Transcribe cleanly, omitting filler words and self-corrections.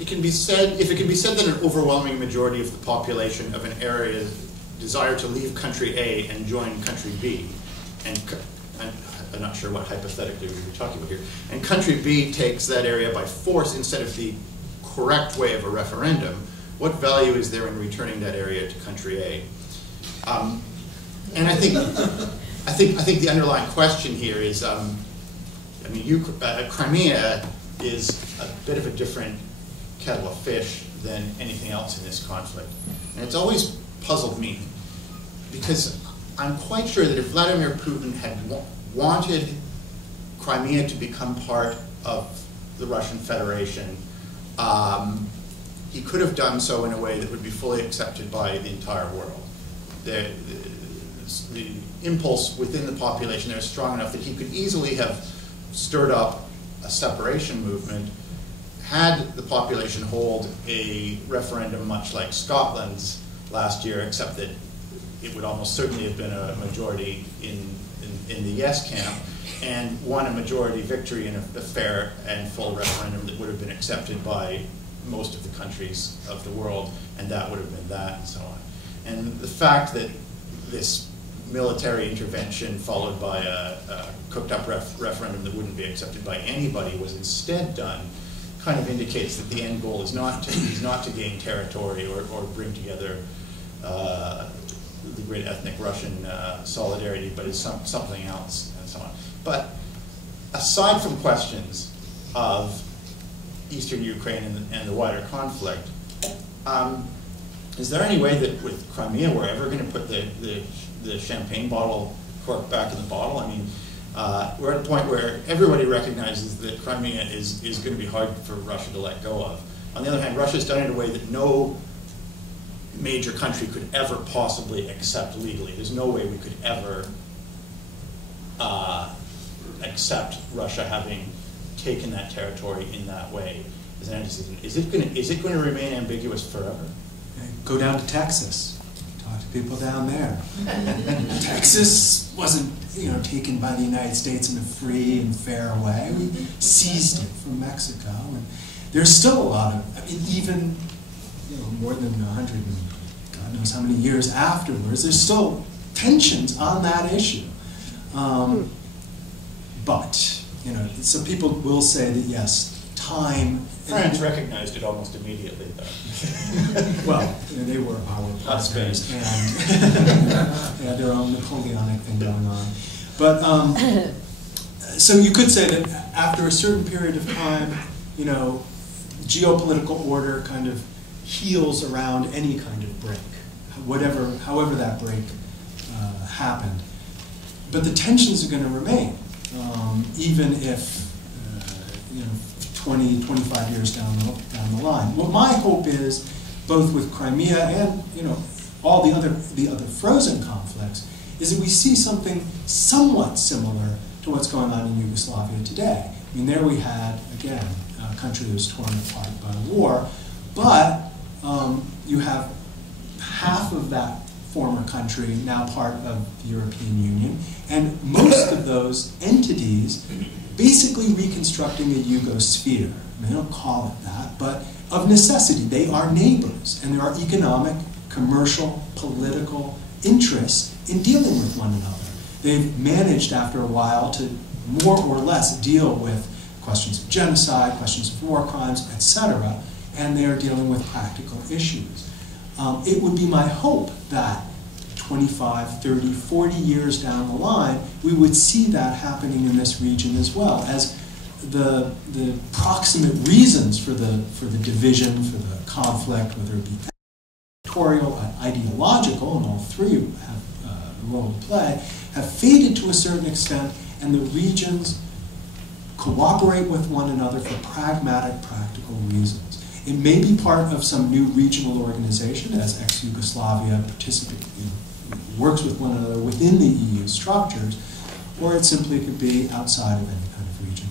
it can be said, if it can be said that an overwhelming majority of the population of an area desire to leave country A and join country B, and I'm not sure what hypothetically we were talking about here, and country B takes that area by force instead of the correct way of a referendum, what value is there in returning that area to country A? And I think the underlying question here is, Crimea is a bit of a different kettle of fish than anything else in this conflict. And it's always puzzled me, because I'm quite sure that if Vladimir Putin had wanted Crimea to become part of the Russian Federation, he could have done so in a way that would be fully accepted by the entire world. The impulse within the population there is strong enough that he could easily have stirred up a separation movement had the population hold a referendum much like Scotland's last year, except that it would almost certainly have been a majority in the yes camp, and won a majority victory in a fair and full referendum that would have been accepted by most of the countries of the world, and that would have been that, and so on. And the fact that this military intervention followed by a cooked-up referendum that wouldn't be accepted by anybody was instead done kind of indicates that the end goal is not to gain territory or bring together the great ethnic Russian solidarity, but is something else, and so on. But aside from questions of Eastern Ukraine and the wider conflict, is there any way that with Crimea we're ever going to put the champagne bottle cork back in the bottle? I mean, we're at a point where everybody recognizes that Crimea is going to be hard for Russia to let go of. On the other hand, Russia's done it in a way that no major country could ever possibly accept legally. There's no way we could ever accept Russia having taken that territory in that way as an antecedent. Is it going to remain ambiguous forever? Go down to Texas. Talk to people down there. Texas wasn't, taken by the United States in a free and fair way. We seized it from Mexico, and there's still a lot of, even more than 100 and God knows how many years afterwards, there's still tensions on that issue. But so people will say that yes, time. France recognized it almost immediately, though. Well, they were our partners, and they had their own Napoleonic thing going on. But so you could say that after a certain period of time, geopolitical order kind of heals around any kind of break, however that break happened. But the tensions are going to remain, even if 20, 25 years down the line. What my hope is, both with Crimea and all the other frozen conflicts, is that we see something somewhat similar to what's going on in Yugoslavia today. I mean, there we had, again, a country that was torn apart by war, but you have half of that former country now part of the European Union, and most of those entities basically reconstructing a Yugosphere. I mean, they don't call it that, but of necessity, they are neighbors, and there are economic, commercial, political interests in dealing with one another. They've managed after a while to more or less deal with questions of genocide, questions of war crimes, etc., and they are dealing with practical issues. It would be my hope that 25, 30, 40 years down the line, we would see that happening in this region as well, as the proximate reasons for the division, for the conflict, whether it be territorial, ideological, and all three have a role to play, have faded to a certain extent, and the regions cooperate with one another for pragmatic, practical reasons. It may be part of some new regional organization, as ex-Yugoslavia works with one another within the EU structures, or it simply could be outside of any kind of region.